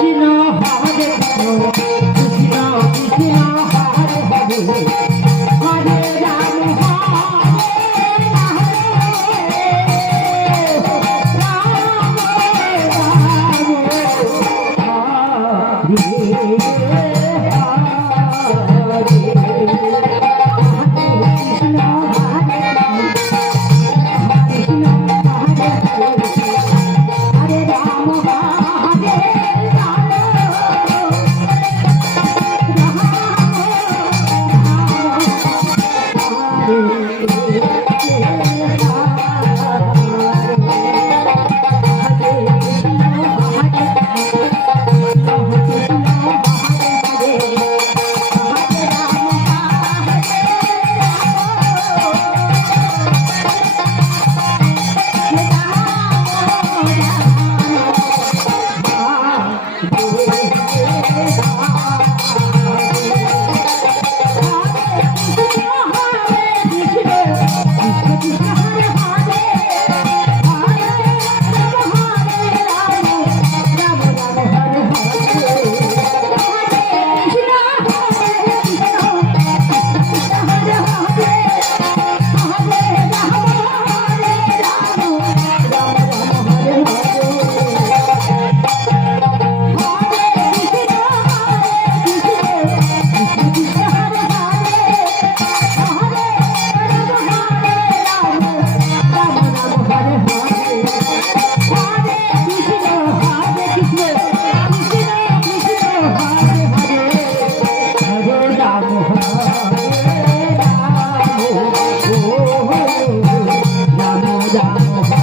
Krishna Hare Oh,